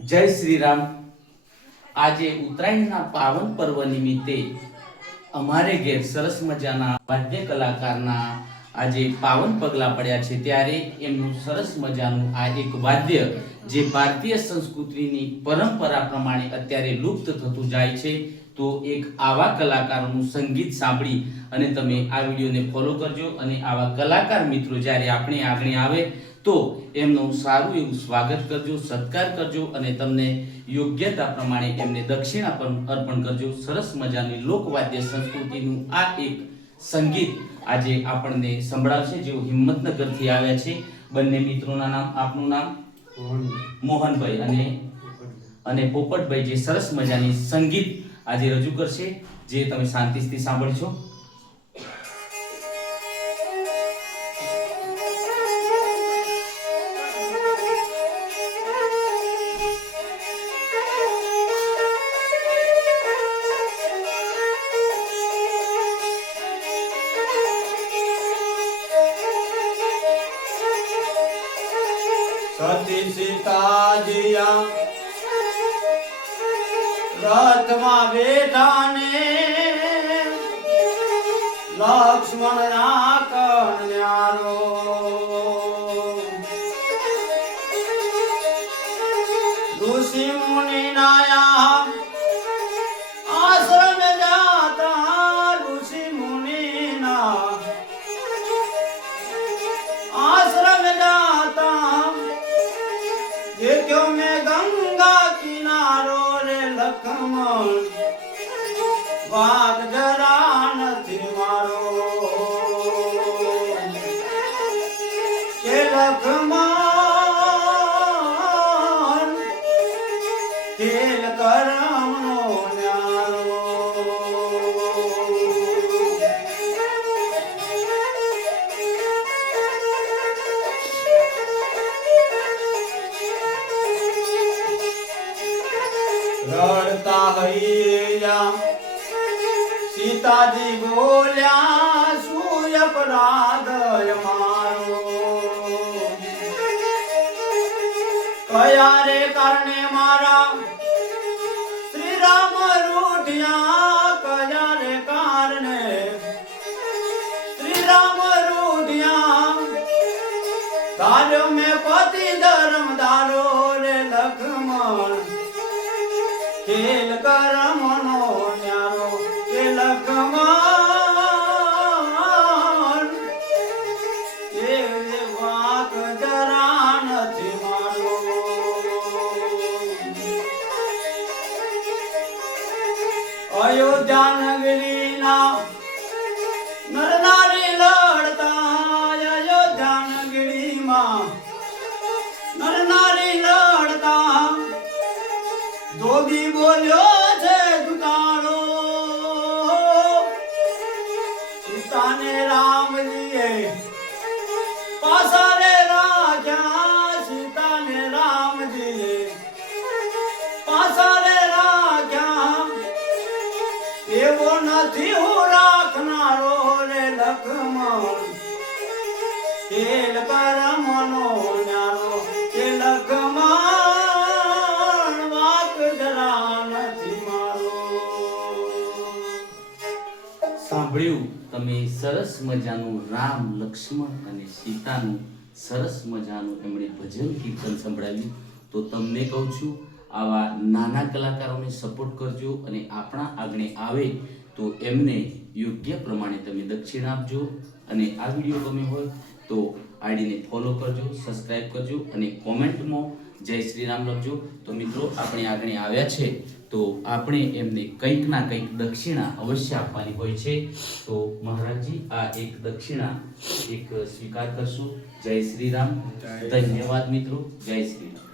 જય શ્રી રામ આજે ઉત્તરાયણના પાવન પર્વ નિમિત્તે અમારે ઘેર સરસ મજાના વાદ્ય કલાકારના આજે પાવન પગલા પડ્યા છે. ત્યારે એમનું સરસ મજાનું આ એક વાદ્ય, જે ભારતીય સંસ્કૃતિની પરંપરા પ્રમાણે અત્યારે લુપ્ત થતું જાય છે, તો એક આવા કલાકારોનું સંગીત સાંભળી અને તમે આ વિડીયોને ફોલો કરજો અને આવા કલાકાર મિત્રો જ્યારે આપણે આગળ આવે તો એમનું સારું એવું સ્વાગત કરજો સત્કાર કરજો અને તમને યોગ્યતા પ્રમાણે એમને દક્ષિણા પણ અર્પણ કરજો. સરસ મજાની લોકવાદ્ય સંસ્કૃતિનું આ એક સંગીત આજે આપણને સંભળાવશે જેઓ હિંમતનગરથી આવ્યા છે. બંને મિત્રોના નામ આપનું નામ? મોહનભાઈ. અને અને પોપટભાઈ જે સરસ મજાની સંગીત આજે રજૂ કરશે જે તમે શાંતિથી સાંભળશો. સતી સીતાજીયા રથમાં બેઠા ને લક્ષ્મણ ના વાગ જરા નથી મારો કે લખમણ ખેલ કરમનો ન્યારો. રડતા હૈયા સીતાજી બોલ્યા, શું અપરાધ મારો? કયા રે કારણે મારા? શ્રી રામ રૂઢિયા, કયા રે કારણે? શ્રી રામ રૂઢિયા ધાર્યો મેં પતિ ધર્મ ધારો રે લખમણ. ખેલ કરમનો અયોધ્યા નગરીના નર નારી લડતા અયોધ્યા નગરીમાં નર નારી લડતા ધોબી બોલ્યો નથી હું રાખનારો રે લખમણ. ખેલ કરમનો નારો કે લખમણ. વાક જરા નથી મારો. સાંભળ્યું, તમે સરસ મજાનું રામ લક્ષ્મણ અને સીતાનું સરસ મજાનું એમણે ભજન કીર્તન સંભળાવ્યું. તો તમને કહું છું, આવા નાના કલાકારોને સપોર્ટ કરજો અને આપણા આગળ આવે તો એમને યોગ્ય પ્રમાણે તમે દક્ષિણ આપજો અને આ વીડિયો ગમે હોય તો આઈડીને ફોલો કરજો સબસ્ક્રાઇબ કરજો અને કોમેન્ટમાં જય શ્રી રામ લખજો. તો મિત્રો આપણે આગળ આવ્યા છે. તો આપણે એમને કંઈક ના કંઈક દક્ષિણા અવશ્ય આપવાની હોય છે. તો મહારાજજી આ એક દક્ષિણા એક સ્વીકાર કરશું. જય શ્રી રામ ધન્યવાદ મિત્રો. જય શ્રી રામ